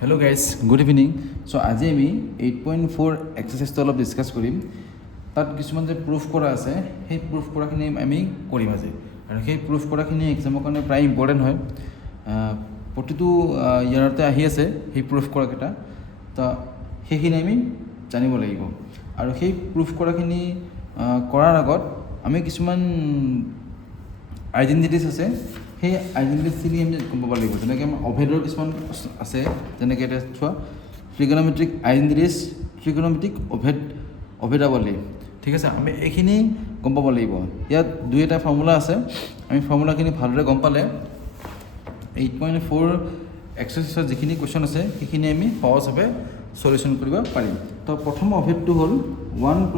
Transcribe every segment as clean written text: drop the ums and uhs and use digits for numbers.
Hello guys, good evening. So আজি আমি 8.4 এক্সাৰসাইজটো অলপ ডিসকাস কৰিম। তাত কিছুমান যে প্ৰুফ কৰা আছে, সেই প্ৰুফ কৰাখিনি আমি কৰিম আজি। আৰু সেই প্ৰুফ কৰাখিনি এক্সামৰ কাৰণে প্ৰায় ইম্পৰ্টেন্ট হয়। প্ৰতিটো ইয়াৰতে আহি আছে সেই প্ৰুফ কৰা কেইটা। তো সেইখিনি আমি জানিব লাগিব। আৰু সেই প্ৰুফ কৰাখিনি কৰাৰ আগত আমি কিছুমান আইডেন্টিটিজ আছে, সেই আইডেন্টিটিখিনি আমি গম পাব লাগিব। যেনেকৈ আমাৰ অভেদৰ কিছুমান আছে, যেনেকৈ এতিয়া চোৱা ট্ৰিগনোমেট্ৰিক আইডেন্টিটিজ, ট্ৰিগনোমেট্ৰিক অভেদাৱলী, ঠিক আছে। আমি এইখিনি গম পাব লাগিব। ইয়াত দুই এটা ফৰ্মুলা আছে, আমি ফৰ্মুলাখিনি ভালদৰে গম পালে 8.4 এক্সাৰসাইজত যিখিনি কুৱেশ্যন আছে সেইখিনি আমি সহজভাৱে সলিউশ্যন কৰিব পাৰিম। তো প্ৰথম অভেদটো হ'ল 1 +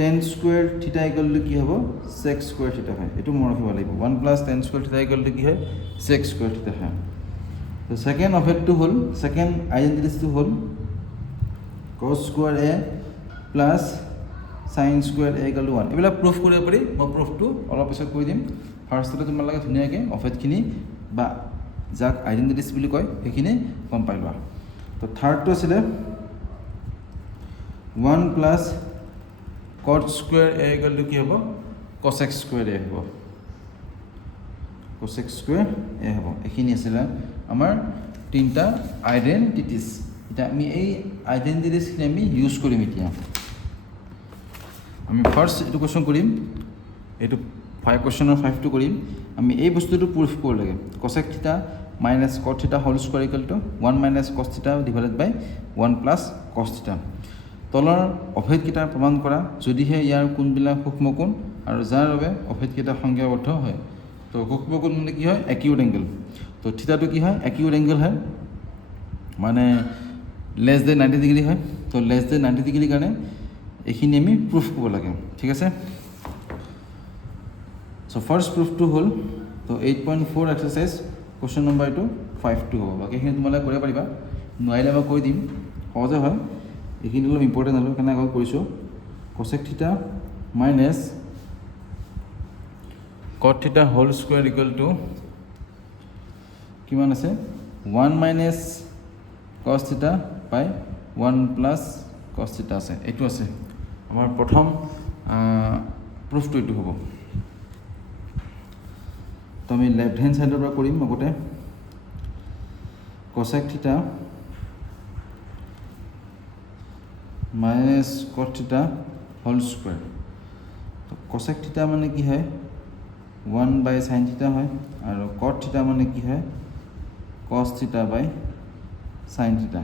tan স্কোয়ার থিটা ইকুয়াল টু কি হ'ব sec স্কোয়ার থিটা হয়। এইটো মনত ৰাখিব লাগিব। 1 + tan স্কোয়ার থিটা ইকুয়াল টু কি হয় sec স্কোয়ার থিটা হয়। তো সেকেন্ড অভেদটো হ'ল, সেকেন্ড আইডেন্টিটিটো হ'ল cos square a plus sin square a equal to 1। এইবিলাক প্রুফ কৰিব পাৰি। মই প্ৰুফটো অলপ পিছত কৈ দিম। ফাৰ্ষ্টতে তোমালোকে ধুনীয়াকৈ অভেদখিনি বা যাক আইডেন্টিটিজ বুলি কয় সেইখিনি গম পাই লোৱা। তো থাৰ্ডটো আছিলে 1 + cot square a equal to কি হ'ব cosec স্কোয়ার a হ'ব, cosec স্কোয়ার a হ'ব। এইখিনি আছিলে আমাৰ তিনিটা আইডেন্টিটিজ। এতিয়া আমি এই আইডেন্টিটিজখিনি আমি ইউজ কৰিম। এতিয়া আমি ফাৰ্ষ্ট এইটো কুৱেশ্যন কৰিম, এইটো 5 কুৱেশ্যনৰ 5টো কৰিম। আমি এই বস্তুটো প্ৰুফ কৰিব লাগে। cosec theta minus cot theta whole square equal to 1 - cos theta divided by 1 + cos থিটা। তলৰ অভেদকেইটা প্ৰমাণ কৰা যদিহে ইয়াৰ কোণবিলাক সূক্ষ্ম কোণ আৰু যাৰ বাবে অভেদকেইটা সংজ্ঞাবদ্ধ হয়। তো সূক্ষ্ম কোণ মানে কি হয় একিউট এংগল। তো থিটাটো কি হয় একিউট এংগল হয়, মানে লেছ দেন 90 ডিগ্ৰী হয়। তো লেছ দেন 90 ডিগ্ৰীৰ কাৰণে এইখিনি আমি প্ৰুফ কৰিব লাগে, ঠিক আছে। চ' ফাৰ্ষ্ট প্ৰুফটো হ'ল, তো 8.4 এক্সাৰসাইজ কুৱেশ্যন নম্বৰ এইটো 5টো হ'ব। বাকীখিনি তোমালোকে কৰিব পাৰিবা, নোৱাৰিলে মই কৈ দিম, সহজে হয়। এইখিনি অলপ ইম্পৰ্টেণ্ট হ'লেও কাৰণে আগত কৰিছোঁ। cosec theta minus cot theta whole square equal two কিমান আছে 1 - cos থিটা বাই 1 + cos থিটা আছে। এইটো আছে আমাৰ প্ৰথম প্ৰুফটো এইটো হ'ব। তো আমি লেফ্ট হেণ্ড ছাইডৰ পৰা কৰিম। আগতে cosec theta minus cot theta whole square. তো cosec থিটা মানে কি হয় 1/sin থিটা হয়, আৰু cot থিটা মানে কি হয় cos থিটা বাই sin থিটা।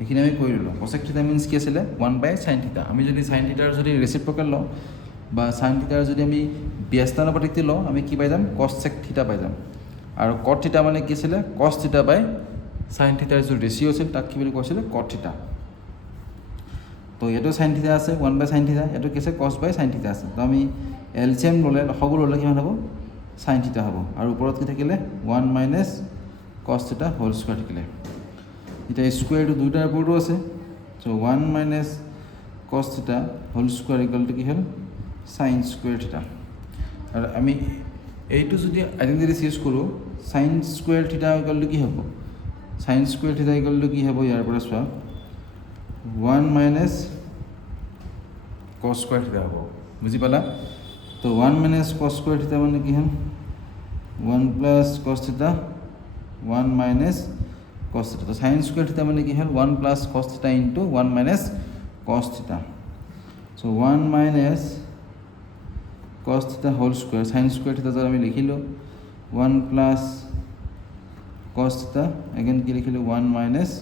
এইখিনি আমি কৰি ল'লোঁ। cosec থিটা মিনছ কি আছিলে 1/sin থিটা। আমি যদি sin থিটাৰ যদি ৰেচিপ্ৰকেল লওঁ বা sin থিটাৰ যদি আমি ব্যস্তানুপাতিকটো লওঁ, আমি কি পাই যাম cosec থিটা পাই যাম। আৰু cot থিটা মানে কি আছিলে cos থিটা বাই sin থিটাৰ যিটো ৰেচিঅ' আছিল তাক কি বুলি কৈছিলে cot থিটা। তো ইয়াতো sin থিটা আছে 1/sin থিটা, এইটো কি আছে cos/sin থিটা আছে। তো আমি এলচিএম ল'লে লসাগু ল'লে কিমান হ'ব sin থিটা হ'ব। আৰু ওপৰত কি থাকিলে 1 - cos থিটা হোল স্কোয়াৰ থাকিলে। এতিয়া স্কোয়াৰটো দুইটাৰ ওপৰতো আছে। চ' 1 - cos থিটা হোল স্কোয়াৰ ইকুয়াল টু কি হ'ল sin স্কোয়াৰ থিটা। আৰু আমি এইটো যদি আইডেন্টিটিজ ইউজ কৰোঁ, sin স্কোয়াৰ থিটা ইকুয়াল টু কি হ'ব sin স্কোয়াৰ থিটা ইকুয়াল টু কি হ'ব ইয়াৰ পৰা চোৱা 1 - cos স্কোয়ার থিটা হ'ব। বুজি পালা? তো 1 - cos স্কোয়ার থিটা মানে কি হ'ল 1 + cos থিটা 1 - cos থিটা। তো sin স্কোয়ার থিটা মানে কি হ'ল 1 + cos থিটা ইনটু 1 - cos থিটা। চ' 1 - cos থিটা হোল স্কোয়ার, sin স্কোয়ার থিটা যদি আমি লিখিলোঁ 1 + cos থিটা, এগেইন কি লিখিলোঁ 1 -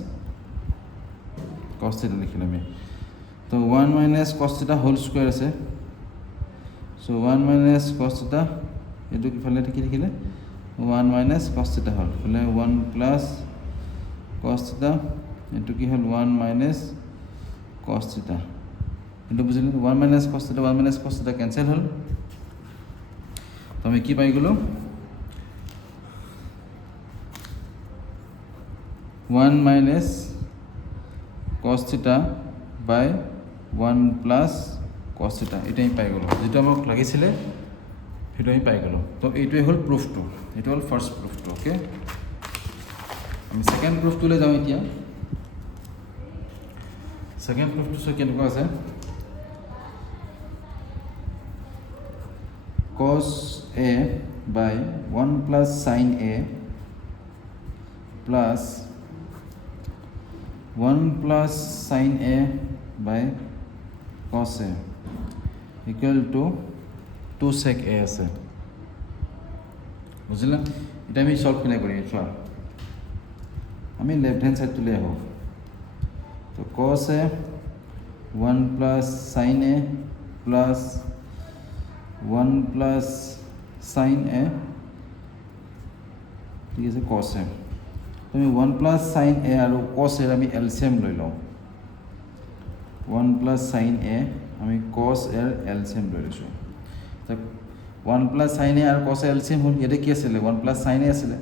cos থিটা লিখিলোঁ আমি। তো 1 - cos থিটা হোল স্কোয়ার আছে। চ' 1 - cos থিটা এইটো কিফালে কি লিখিলে 1 - cos থিটা হ'ল। ইফালে 1 + cos থিটা, এইটো কি হ'ল 1 - cos থিটা। এইটো বুজিলোঁ 1 - cos থিটা 1 - cos থিটা কেঞ্চেল হ'ল। তো আমি কি পাই গ'লোঁ 1 - cos থিটা বাই 1 + cos থিটা। এটা আমি পাই গ'লোঁ, যিটো আমাক লাগিছিলে সেইটো আমি পাই গ'লোঁ। তো এইটোৱে হ'ল প্ৰুফটো, এইটো হ'ল ফাৰ্ষ্ট প্ৰুফটো। অ'কে, আমি সেকেন্ড প্ৰুফটোলৈ যাওঁ এতিয়া সেকেন্ড প্ৰুফটো সৈ কেনেকুৱা আছে cos a by 1 plus sin a plus 1 plus sin a by cos a equal to 2 sec a আছে বুঝিলা এটা আমি সলভ কেনে করি চোৱা আমি লেফট হ্যান্ড সাইড তুলে আহো তো cos a 1 plus sin a plus 1 plus sin a ঠিক আছে cos a তুমি 1 plus sin a আৰু cos a আমি LCM লৈ লওঁ 1 plus sin a আমি cos a LCM লৈ লৈছো তো 1 plus sin a আৰু cos a LCM হ'ল ইয়াতে কি আছিল 1 plus sin a আছিল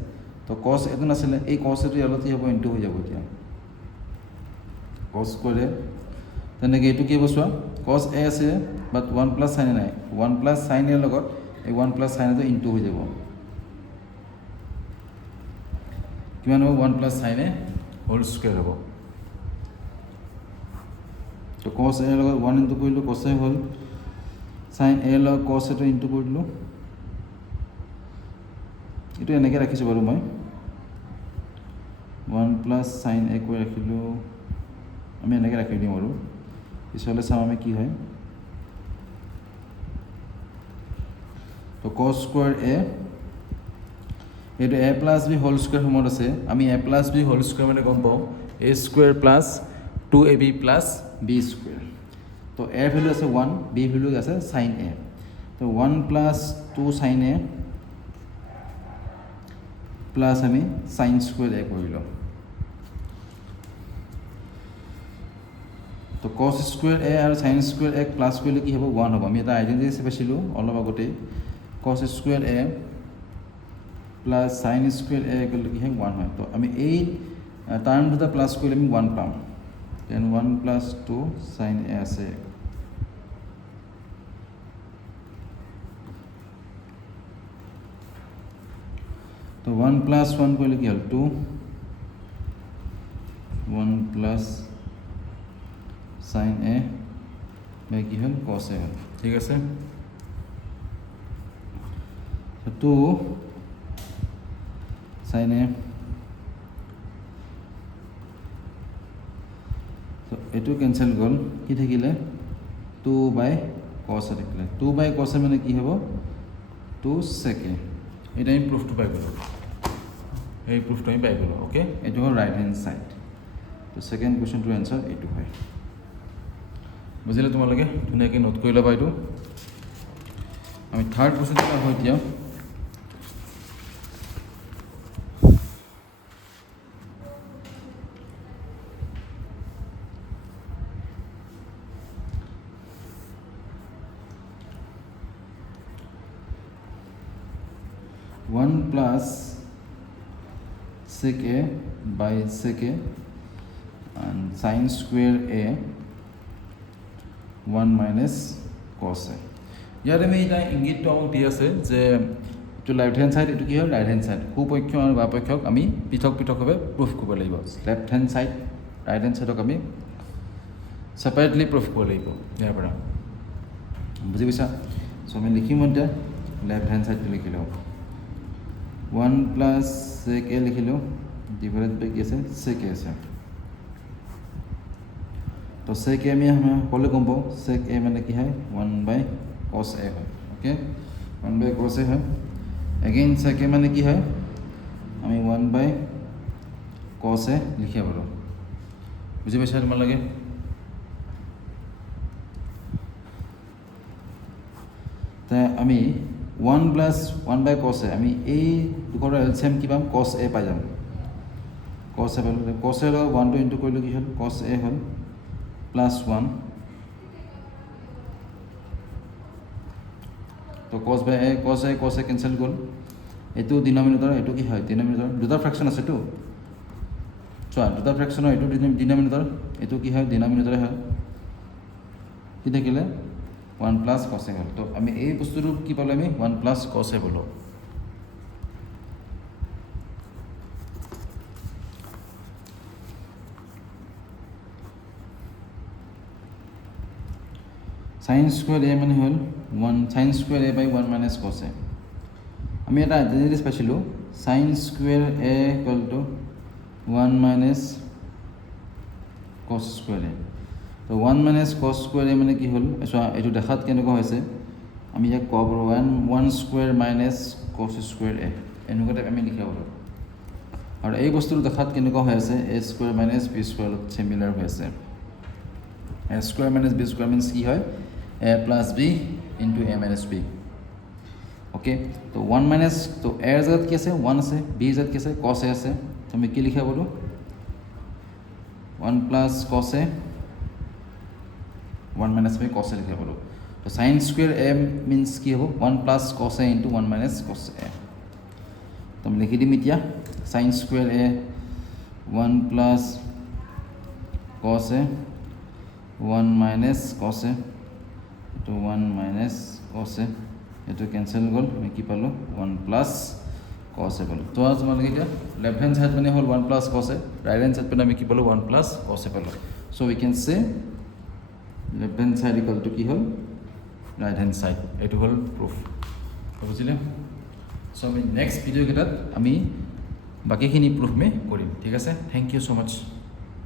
তো cos এটো নাছিল এই cos এটো ইয়ালতে হ'ব ইনটু হৈ যাব এতিয়া cos স্কয়ার তেনেকৈ এটো কি হ'ব চোৱা cos a আছে বাট 1 plus sin a নাই 1 plus sin a লগত এই 1 plus sin a তো ইনটু হৈ যাব কিমান হ'ব 1 plus sin a whole square হ'ব তো cos a লগত 1 ইনটু কৰিলো cos a হ'ল sin a লগত cos a তো ইনটু কৰিলো এটো এনেকৈ ৰাখিছো বাৰু মই 1 plus sin a কৈ ৰাখিলো আমি এনেকৈ ৰাখি দিম আৰু পিছলৈ চাম আমি কি হয় তো cos স্কয়ার a এটো a plus b whole square ফর্মত আছে আমি a plus b whole square মানে গম পাও a square plus 2ab plus b square তো a ভ্যালু আছে 1 b ভ্যালু আছে sin a তো 1 plus 2 sin a plus আমি sin স্কয়ার a কৰিলো তো cos স্কয়াৰ a আৰু sin স্কয়াৰ a প্লাস কৰিলে কি হ'ব 1 হ'ব আমি এটা আইডেন্টিটি পাইছিলো অলপ আগতে cos square a plus sin square a equal to কি হয় 1 হয় তো আমি এই টার্ম দুটা প্লাস কৰিলে আমি 1 পাম দেন 1 plus 2 sin a আছে তো 1 plus 1 কৰিলে কি হ'ল 2 1 plus sin a by কি হ'ল cos a হ'ল ঠিক আছে তো 2 sin a তো এটো ক্যান্সেল গল কি থাকিলে 2 by cos a থাকিলে 2 by cos a মানে কি হ'ব 2 sec a এটা আমি প্রুফটো পাই গলো এই প্রুফটো আমি পাই গলো ওকে এটো হ'ল রাইট হ্যান্ড সাইড তো সেকেন্ড কোশ্চেন টু आंसर এটো হয় বুঝিলে তোমালোকে ধুনীয়াকৈ নোট কৰি ল'বা এইটো আমি থাৰ্ড কোশ্চেনটো হয় এতিয়া one plus sec a by sec a and sin square a 1 minus cos a ইয়াৰে আমি এটা ইংগিতটো আমাক দি আছে যে এইটো লেফট হ্যান্ড সাইড এইটো কি হয় রাইট হ্যান্ড সাইড সুপক্ষ আৰু বাপক্ষক আমি পৃথক পৃথকভাৱে প্ৰুফ কৰিব লাগিব left hand side right hand সাইডক আমি সেপাৰেটলি প্ৰুফ কৰিব লাগিব ইয়াৰ পৰা বুজি পাইছা সো আমি লিখিম এতিয়া লেফট হ্যান্ড সাইডটো লিখিলো 1 plus sec a লিখিলো ডিভাইডেড বাই কি আছে sec a আছে তো sec a আমি হলে কম পাও sec a মানে কি হয় 1 by cos a হয় ওকে 1 by cos a হয় अगेन sec a মানে কি হয় আমি 1 by cos a লিখিব পাৰো বুজি পাইছা তোমালোকে তা আমি 1 plus 1 by cos a আমি এই দুখৰ এলসিএম কি পাম cos a পাই যাম cos a পালো cos a লগ 1 টো ইনটু কৰিলে কি হ'ল cos a হ'ল plus 1 তো cos by a cos a cancel গল এটো ডিনোমিনেটর এটো কি হয় ডিনোমিনেটর দুটা ফ্র্যাকশন আছে তো চোৱা দুটা ফ্র্যাকশন এটো ডিনোমিনেটর এটো কি হয় ডিনোমিনেটর হয় কি থাকিলে 1 plus cos a তো আমি এই বস্তুটো কি পালো আমি 1 plus cos a বলো sin square a মানে হ'ল 1 sin square a by 1 minus cos a আমি এটা আইডেন্টিটিজ পাইছিলোঁ sin square a equal to 1 minus cos square a তো 1 minus cos square a মানে কি হ'ল এইটো দেখাত কেনেকুৱা হৈছে আমি ইয়াক ক'ব পাৰোঁ 1 square minus cos square a এনেকুৱা টাইপ আমি লিখিব পাৰোঁ আৰু এই বস্তুটো দেখাত কেনেকুৱা হৈ আছে a square minus b square লগত সিমিলাৰ হৈ আছে a square minus b square means কি হয় a plus b into a minus b okay তো 1 minus তো a এর জায়গাত কি আছে 1 আছে b এর জায়গাত কি আছে cos a আছে তো আমি কি লিখিব পাৰোঁ 1 plus cos a 1 minus b cos a লিখিব পাৰোঁ তো sin square a means কি হ'ব 1 plus cos a into 1 minus cos a তো আমি লিখি দিম এতিয়া sin square a 1 plus cos a 1 minus cos a to 1 minus cos a এটো ক্যান্সেল গল আমি কি পালো 1 plus cos a পালো তো আজ মানে এটা লেফট হ্যান্ড সাইড মানে হল 1 plus cos a right hand side মানে আমি কি পালো 1 plus cos a পালো so we can say left hand side equal to কি হল রাইট হ্যান্ড সাইড এটো হল প্রুফ বুঝিলে সো আমি নেক্সট ভিডিও কেটাত আমি বাকিখিনি প্রুফ মে কৰিম ঠিক আছে থ্যাংক ইউ সো মাচ